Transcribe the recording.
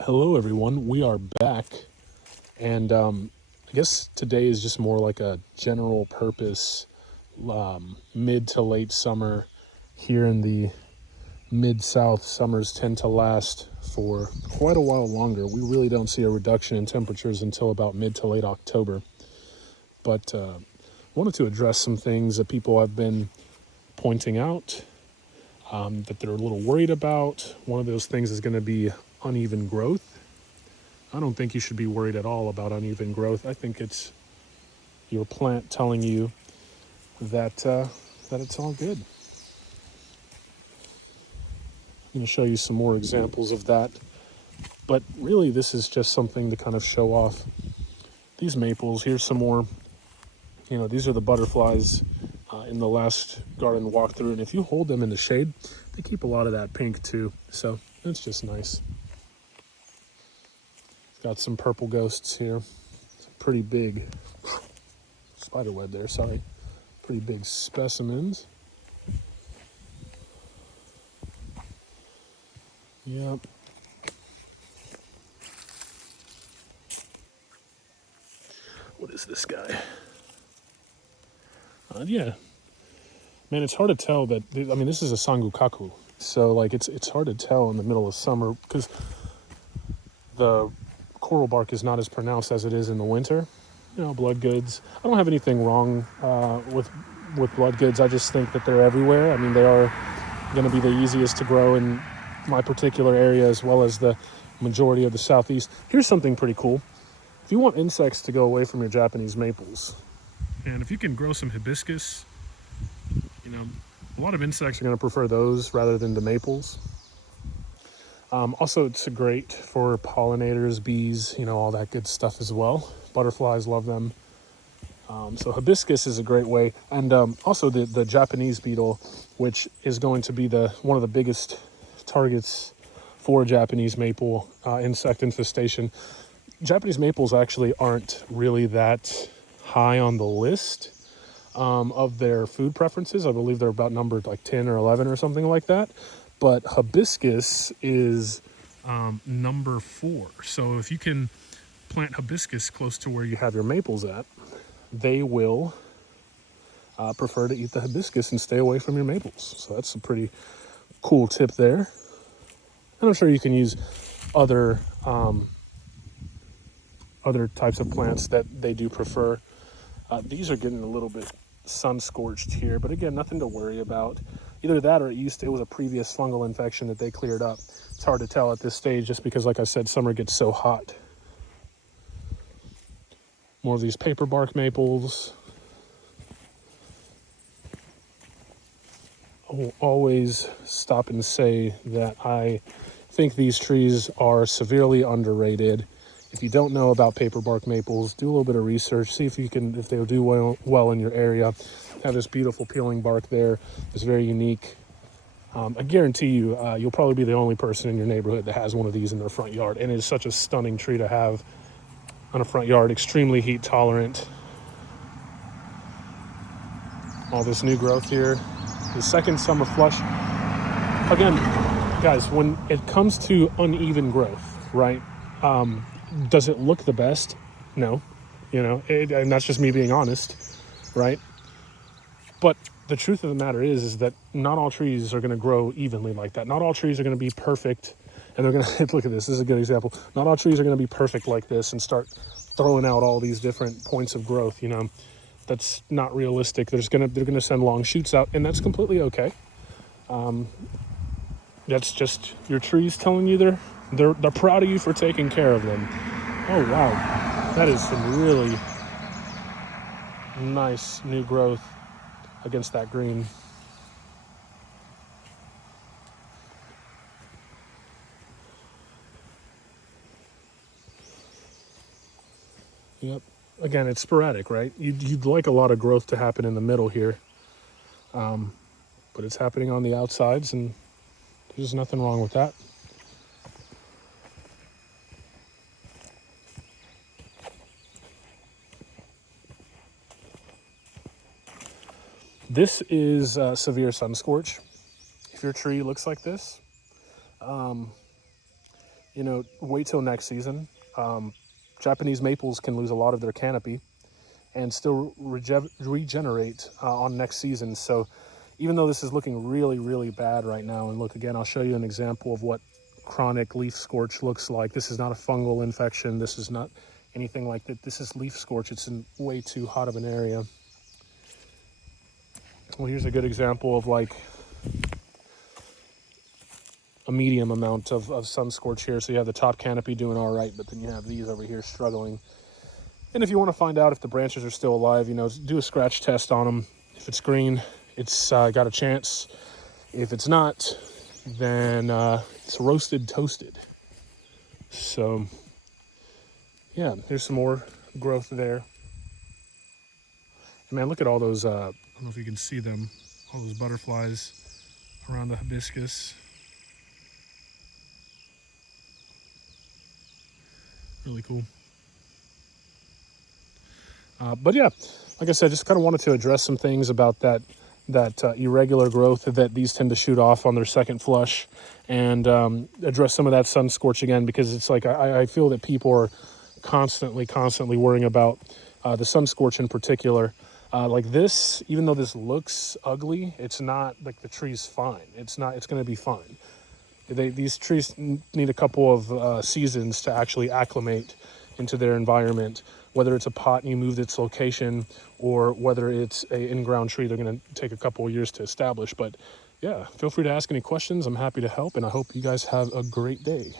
Hello, everyone. We are back, and I guess today is just more like a general purpose mid to late summer. Here in the mid-south, summers tend to last for quite a while longer. We really don't see a reduction in temperatures until about mid to late October. But wanted to address some things that people have been pointing out that they're a little worried about. One of those things is going to be uneven growth. I don't think you should be worried at all about uneven growth. I think it's your plant telling you that it's all good. I'm going to show you some more examples of that. But really, this is just something to kind of show off these maples. Here's some more. These are the butterflies in the last garden walkthrough. And if you hold them in the shade, they keep a lot of that pink too. So it's just nice. Got some purple ghosts here. It's a pretty big spiderweb there, sorry. Pretty big specimens. Yep. What is this guy? Yeah. Man, it's hard to tell that, this is a sangukaku. So, it's hard to tell in the middle of summer because the coral bark is not as pronounced as it is in the winter. Blood goods. I don't have anything wrong with blood goods. I just think that they're everywhere. I mean, they are going to be the easiest to grow in my particular area as well as the majority of the southeast. Here's something pretty cool. If you want insects to go away from your Japanese maples, and if you can grow some hibiscus, a lot of insects are going to prefer those rather than the maples. Also, it's great for pollinators, bees, all that good stuff as well. Butterflies love them. So hibiscus is a great way. And also the Japanese beetle, which is going to be one of the biggest targets for Japanese maple insect infestation. Japanese maples actually aren't really that high on the list of their food preferences. I believe they're about numbered like 10 or 11 or something like that. But hibiscus is number 4. So if you can plant hibiscus close to where you have your maples at, they will prefer to eat the hibiscus and stay away from your maples. So that's a pretty cool tip there. And I'm sure you can use other types of plants that they do prefer. These are getting a little bit sun scorched here, but again, nothing to worry about. Either that or it was a previous fungal infection that they cleared up. It's hard to tell at this stage just because, like I said, summer gets so hot. More of these paper bark maples. I will always stop and say that I think these trees are severely underrated. If you don't know about paper bark maples, do a little bit of research. See if they'll do well in your area. Have this beautiful peeling bark there. It's very unique. I guarantee you, you'll probably be the only person in your neighborhood that has one of these in their front yard. And it is such a stunning tree to have on a front yard. Extremely heat tolerant. All this new growth here. The second summer flush. Again, guys, when it comes to uneven growth, right? Does it look the best? No. And that's just me being honest, right? But the truth of the matter is that not all trees are going to grow evenly like that. Not all trees are going to be perfect. And they're going to, look at this. This is a good example. Not all trees are going to be perfect like this and start throwing out all these different points of growth. That's not realistic. They're going to send long shoots out, and that's completely okay. That's just your trees telling you they're proud of you for taking care of them. Oh, wow. That is some really nice new growth against that green. Yep. Again, it's sporadic, right? You'd like a lot of growth to happen in the middle here. But it's happening on the outsides, and there's nothing wrong with that. This is severe sun scorch. If your tree looks like this, wait till next season. Japanese maples can lose a lot of their canopy and still regenerate on next season. So even though this is looking really, really bad right now, and look again, I'll show you an example of what chronic leaf scorch looks like. This is not a fungal infection. This is not anything like that. This is leaf scorch. It's in way too hot of an area. Well, here's a good example of like a medium amount of sun scorch here. So you have the top canopy doing all right, but then you have these over here struggling. And if you want to find out if the branches are still alive, do a scratch test on them. If it's green, it's got a chance. If it's not, then it's roasted toasted. So yeah, there's some more growth there. And man, look at all those, I don't know if you can see them, all those butterflies around the hibiscus. Really cool. But yeah, like I said, just kind of wanted to address some things about that irregular growth that these tend to shoot off on their second flush, and address some of that sun scorch again, because it's like I feel that people are constantly worrying about the sun scorch in particular. Like this, even though this looks ugly, it's not like the tree's fine. It's going to be fine. These trees need a couple of seasons to actually acclimate into their environment, whether it's a pot and you move its location, or whether it's a in-ground tree, they're going to take a couple of years to establish. But yeah, feel free to ask any questions. I'm happy to help, and I hope you guys have a great day.